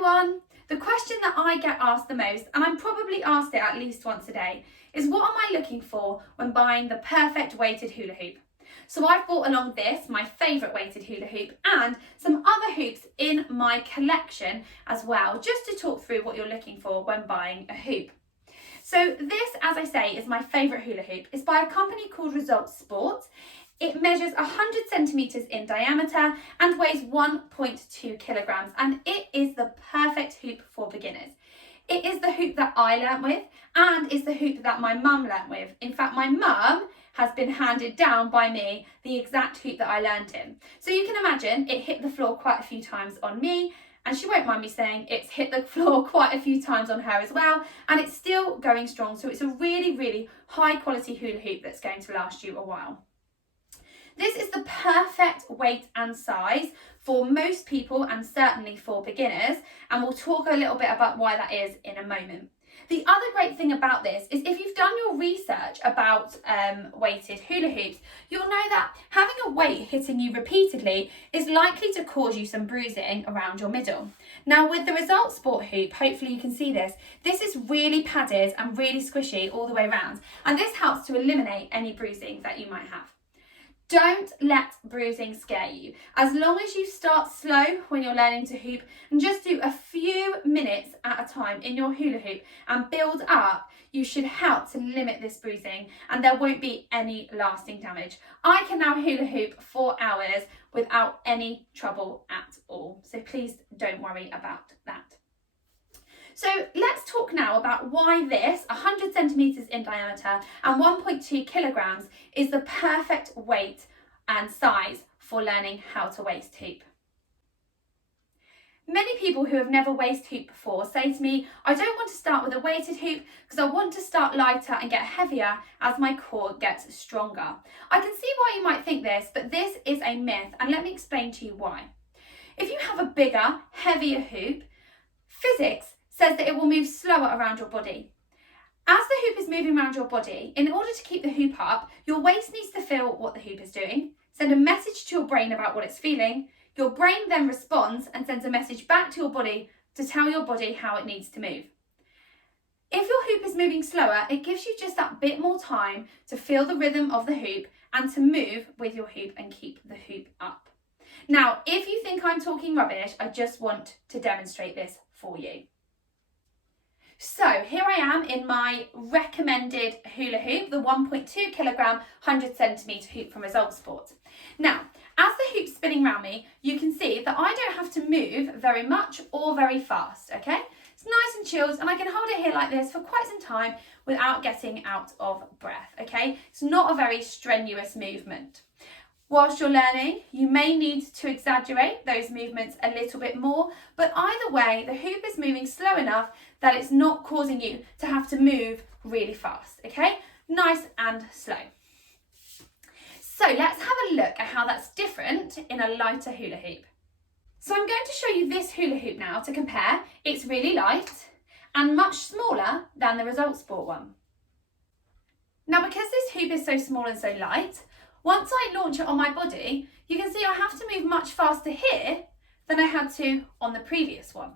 everyone! The question that I get asked the most, and I'm probably asked it at least once a day, is what am I looking for when buying the perfect weighted hula hoop? So I've brought along this, my favourite weighted hula hoop, and some other hoops in my collection as well, just to talk through what you're looking for when buying a hoop. So this, as I say, is my favourite hula hoop. It's by a company called Results Sport. It measures 100 centimetres in diameter and weighs 1.2 kilograms, and it is the perfect hoop for beginners. It is the hoop that I learnt with, and it's the hoop that my mum learnt with. In fact, my mum has been handed down by me the exact hoop that I learnt in. So you can imagine it hit the floor quite a few times on me, and she won't mind me saying it's hit the floor quite a few times on her as well, and it's still going strong. So it's a really, really high quality hula hoop that's going to last you a while. This is the perfect weight and size for most people and certainly for beginners, and we'll talk a little bit about why that is in a moment. The other great thing about this is if you've done your research about weighted hula hoops, you'll know that having a weight hitting you repeatedly is likely to cause you some bruising around your middle. Now with the Results Sport hoop, hopefully you can see this, this is really padded and really squishy all the way around, and this helps to eliminate any bruising that you might have. Don't let bruising scare you. As long as you start slow when you're learning to hoop and just do a few minutes at a time in your hula hoop and build up, you should help to limit this bruising and there won't be any lasting damage. I can now hula hoop for hours without any trouble at all. So please don't worry about that. So let's talk now about why this 100 centimetres in diameter and 1.2 kilograms is the perfect weight and size for learning how to waist hoop. Many people who have never waist hooped before say to me, I don't want to start with a weighted hoop because I want to start lighter and get heavier as my core gets stronger. I can see why you might think this, but this is a myth, and let me explain to you why. If you have a bigger, heavier hoop, physics says that it will move slower around your body. As the hoop is moving around your body, in order to keep the hoop up, your waist needs to feel what the hoop is doing, send a message to your brain about what it's feeling. Your brain then responds and sends a message back to your body to tell your body how it needs to move. If your hoop is moving slower, it gives you just that bit more time to feel the rhythm of the hoop and to move with your hoop and keep the hoop up. Now, if you think I'm talking rubbish, I just want to demonstrate this for you. So here I am in my recommended hula hoop, the 1.2 kilogram 100 centimetre hoop from Results Sport. Now, as the hoop's spinning around me, you can see that I don't have to move very much or very fast, okay? It's nice and chilled, and I can hold it here like this for quite some time without getting out of breath, okay? It's not a very strenuous movement. Whilst you're learning, you may need to exaggerate those movements a little bit more, but either way, the hoop is moving slow enough that it's not causing you to have to move really fast, okay? Nice and slow. So let's have a look at how that's different in a lighter hula hoop. So I'm going to show you this hula hoop now to compare. It's really light and much smaller than the Results Sport one. Now, because this hoop is so small and so light, once I launch it on my body, you can see I have to move much faster here than I had to on the previous one.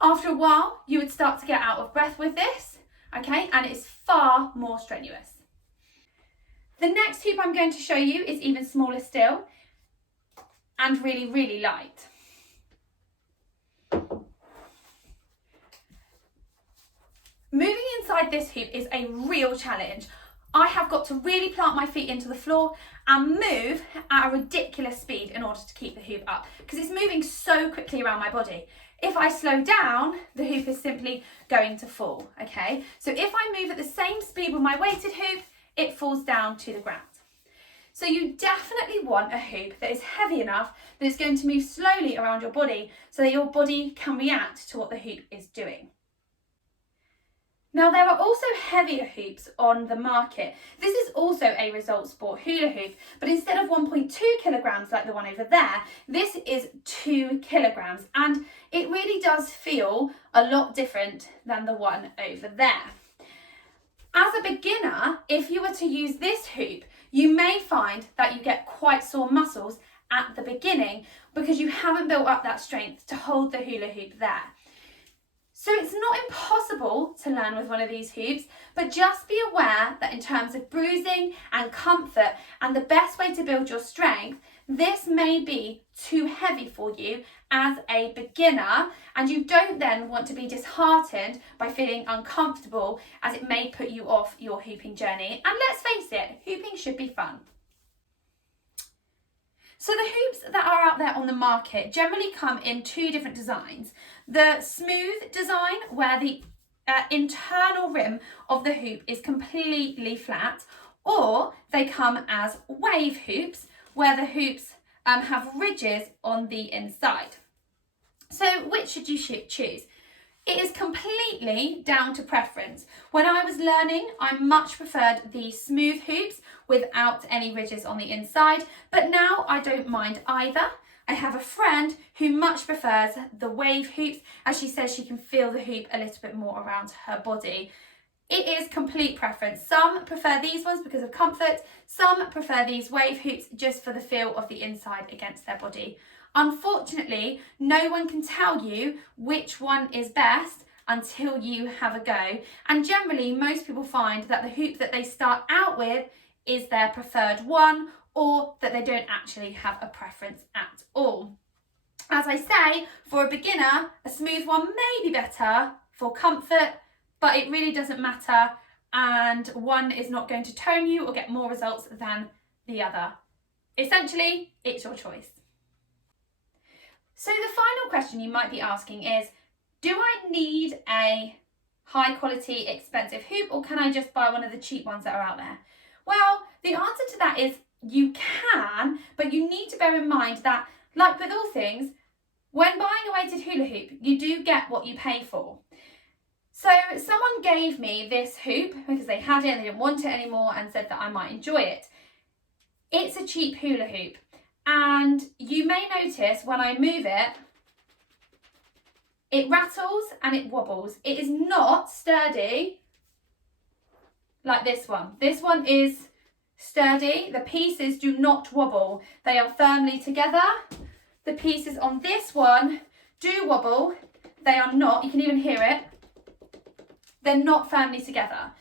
After a while, you would start to get out of breath with this, okay, and it's far more strenuous. The next hoop I'm going to show you is even smaller still and really, really light. Moving inside this hoop is a real challenge. I have got to really plant my feet into the floor and move at a ridiculous speed in order to keep the hoop up because it's moving so quickly around my body. If I slow down, the hoop is simply going to fall, okay? So if I move at the same speed with my weighted hoop, it falls down to the ground. So you definitely want a hoop that is heavy enough that it's going to move slowly around your body so that your body can react to what the hoop is doing. Now there are also heavier hoops on the market. This is also a Results Sport hula hoop, but instead of 1.2 kilograms like the one over there, this is 2 kilograms, and it really does feel a lot different than the one over there. As a beginner, if you were to use this hoop, you may find that you get quite sore muscles at the beginning because you haven't built up that strength to hold the hula hoop there. So it's not impossible to learn with one of these hoops, but just be aware that in terms of bruising and comfort and the best way to build your strength, this may be too heavy for you as a beginner, and you don't then want to be disheartened by feeling uncomfortable, as it may put you off your hooping journey. And let's face it, hooping should be fun. So the hoops that are out there on the market generally come in two different designs. The smooth design, where the internal rim of the hoop is completely flat, or they come as wave hoops, where the hoops have ridges on the inside. So which should you choose? It is completely down to preference. When I was learning, I much preferred the smooth hoops without any ridges on the inside, but now I don't mind either. I have a friend who much prefers the wave hoops, as she says she can feel the hoop a little bit more around her body. It is complete preference. Some prefer these ones because of comfort, some prefer these wave hoops just for the feel of the inside against their body. Unfortunately, no one can tell you which one is best until you have a go. And generally, most people find that the hoop that they start out with is their preferred one, or that they don't actually have a preference at all. As I say, for a beginner, a smooth one may be better for comfort, but it really doesn't matter, and one is not going to tone you or get more results than the other. Essentially, it's your choice. So the final question you might be asking is, do I need a high quality, expensive hoop, or can I just buy one of the cheap ones that are out there? Well, the answer to that is you can, but you need to bear in mind that, like with all things, when buying a weighted hula hoop, you do get what you pay for. So someone gave me this hoop because they had it and they didn't want it anymore, and said that I might enjoy it. It's a cheap hula hoop, and you may notice when I move it, it rattles and it wobbles. It is not sturdy like this one. This one is sturdy. The pieces do not wobble. They are firmly together. The pieces on this one do wobble. They are not, you can even hear it. They're not firmly together.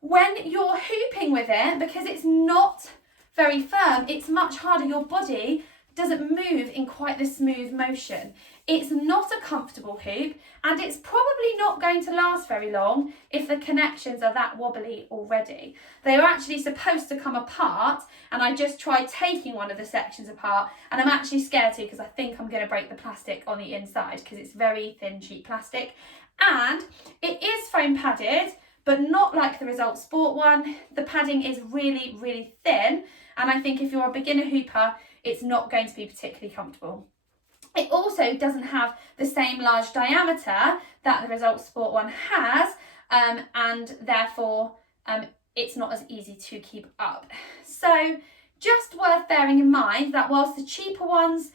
When you're hooping with it, because it's not very firm, it's much harder. Your body doesn't move in quite the smooth motion. It's not a comfortable hoop, and it's probably not going to last very long if the connections are that wobbly already. They are actually supposed to come apart, and I just tried taking one of the sections apart, and I'm actually scared to because I think I'm going to break the plastic on the inside because it's very thin, cheap plastic. And it is foam padded, but not like the Result Sport one. The padding is really, really thin, and I think if you're a beginner hooper, it's not going to be particularly comfortable. It also doesn't have the same large diameter that the Result Sport one has, and therefore it's not as easy to keep up. So just worth bearing in mind that whilst the cheaper ones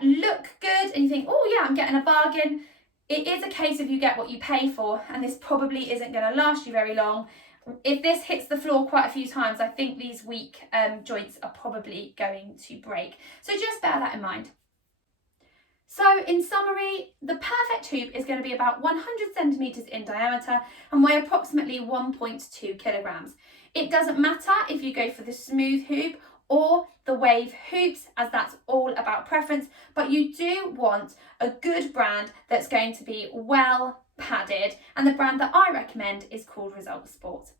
look good and you think, oh yeah, I'm getting a bargain, it is a case of you get what you pay for, and this probably isn't going to last you very long. If this hits the floor quite a few times, I think these weak joints are probably going to break. So just bear that in mind. So in summary, the perfect hoop is going to be about 100 centimetres in diameter and weigh approximately 1.2 kilograms. It doesn't matter if you go for the smooth hoop or the wave hoops, as that's all about preference, but you do want a good brand that's going to be well padded, and the brand that I recommend is called Result Sport.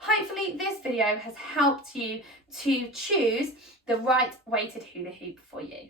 Hopefully this video has helped you to choose the right weighted hula hoop for you.